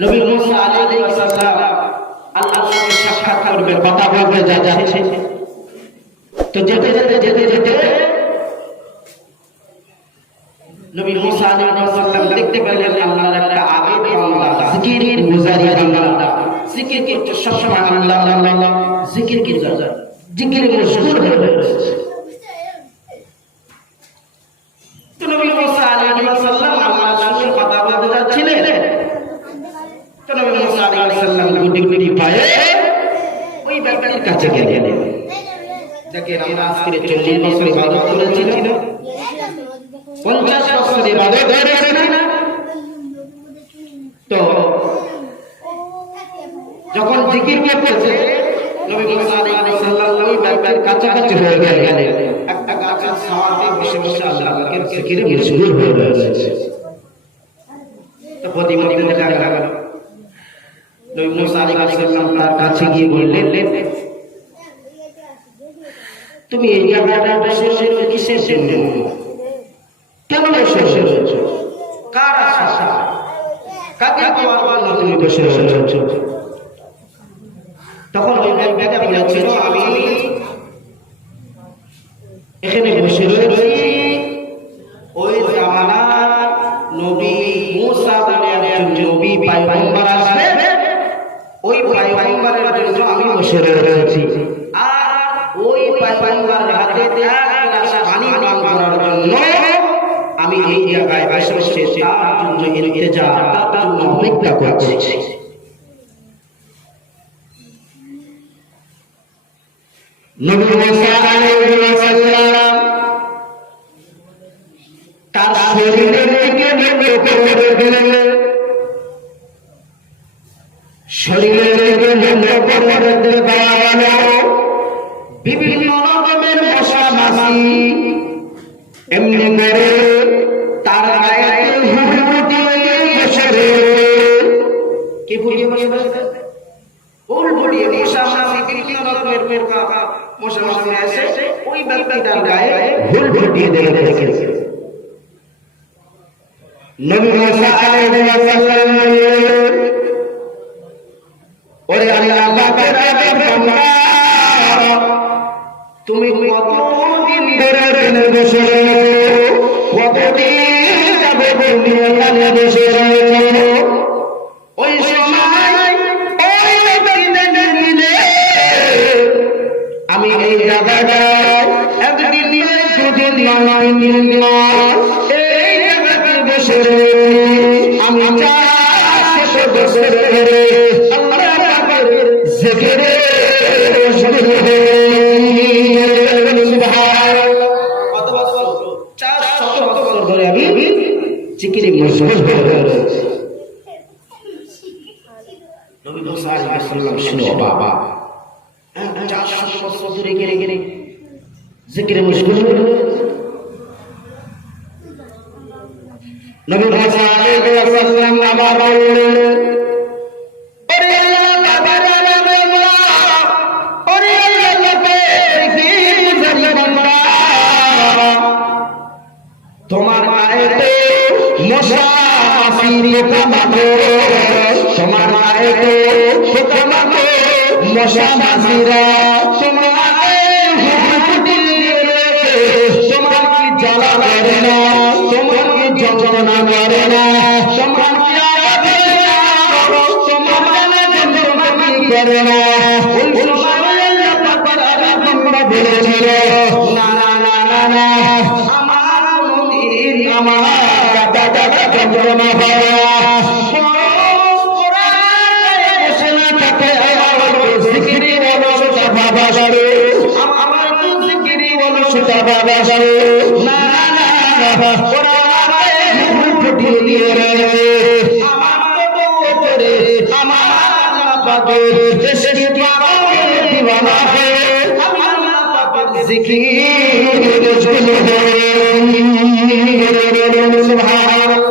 নবী মুসা আলাইহিস সালাম আল্লাহর সাথে সাক্ষাৎ করবে, কথা বলবে, যা যাচ্ছে। তো যেতে যেতে যেতে যেতে নবী মুসা আলাইহিস সালাম দেখতে পেলেন আল্লাহর একটা আবেদ বান্দা, জিকির গুজারি বান্দা, জিকির করতে সবসময় আল্লাহ আল্লাহ জিকির গুজার, জিকিরে মশগুল হয়ে রয়েছে। তো নবী মুসা আলাইহিস সালাম আল্লাহর সাথে কথা বলতে যাচ্ছিলেন। তো নবী মুসা আলাইহিস সালাম গুটি গুটি পায়ে ওই ব্যক্তির কাছে গেলেন, যাকে আমরা আজকে 40 বছর ইবাদত করেছি, 50 বছর ইবাদত করেছি না। তো যখন জিকির করতেছে নবী মুসা আলাইহিস সালাম ওই ব্যক্তির কাছাকাছি হয়ে গেলেন, একটা গাছের ছায়াতে বসে বসে আল্লাহকে জিকিরে মশগুল হয়ে রয়েছে। তো প্রতিমধ্যে দেখা গেল নবী মুসা আলাইহিস সালাম তার কাছে গিয়ে বললেন, তুমি এই জায়গাটায় বসে বসে কিসের জন্য, কেন বসে রয়েছো, কার আশা, কাকে পাওয়ার জন্য তুমি বসে রয়েছো? তখন ওই ব্যক্তি বলেছিল, আমি এখানে বসে রয়েছি ওই জামানার নবী মুসা বলে একজন নবী পয়গম্বর আসবে, ওই পয়গম্বরের জন্য আমি বসে রয়েছি। আর ওই পয়গম্বরের হাতে এক গ্লাস পানি পান করার জন্য আমি এই জায়গায় বসে বসে তার জন্য ইন্তজার, তার জন্য অপেক্ষা করছি। নবী মুসা আলাইহিস সালাম তার শরীরের দিকে লক্ষ্য করে দিলেন, শরীরের দিকে লক্ষ্য করে দেওয়া বিভিন্ন রকমের মশা মাছি এমনি করে তার গায়ে হুড়মুড়ি বসে কি বুঝিয়ে বসে বসে হুড়মুড়ি মশা মাছি বিভিন্ন রকমের মশা মাছি এসে ওই ব্যক্তি তার গায়ে হুড়মুড়ি দিয়ে রেখেছে। নবী মুসা আলাইহিস সালাম বললেন, ওরে আল্লাহ পাকের বান্দা, তুমি কতদিন ধরে এখানে বসে রয়েছো, কতদিন যাবে তুমি এখানে বসে রয়েছো? ওই সময় ওই ব্যক্তিদের দিনে আমি এই জায়গাটায় একদিন নিয়ে দুদিন নয় 3 দিন এই জায়গাতে বসে রয়েছি। আমি চাষে বসে রয়েছি আল্লাহ পাকের জিকিরে মশগুল হয়ে। কত বছর? 400 বছর ধরে আমি জিকিরে মশগুল হয়ে রয়েছি। নবী মুসা আলাইহিস সালাম শুনো বাবা, 400 বছর ধরে গেলে গেলে জিকিরে মশগুল হয়ে রয়েছে। নবী মুসা আলাইহিস সালাম আবার বললেন, ওরে আল্লাহ ওরে তোমার গায়েতে মশা মাছির পোকামাকড়, তোমার গায়েতে পোকামাকড় মশা মাছিরা তোমাকে হুড়মুড়ি দিয়ে রেখে তোমার কি জ্বালা করে না, তোমার কি যন্ত্রণা করে না, তোমার কি আঘাত তোমার যন্ত্রণা করে না? ওই সময় আল্লাহ পাক তোমরা বলেছিল, না না না না না, আমার নবীর আমার দাদা যন্ত্রণা হয় না, আমার জিকিরি বলো সুতা বাবা সারে, না না না ওরা ফুটিয়ে দিয়ে রয়েছে আমার করে আমার পাকে দিওয়ানা হে আমার পাকে জিকির সুবহানাল্লাহ।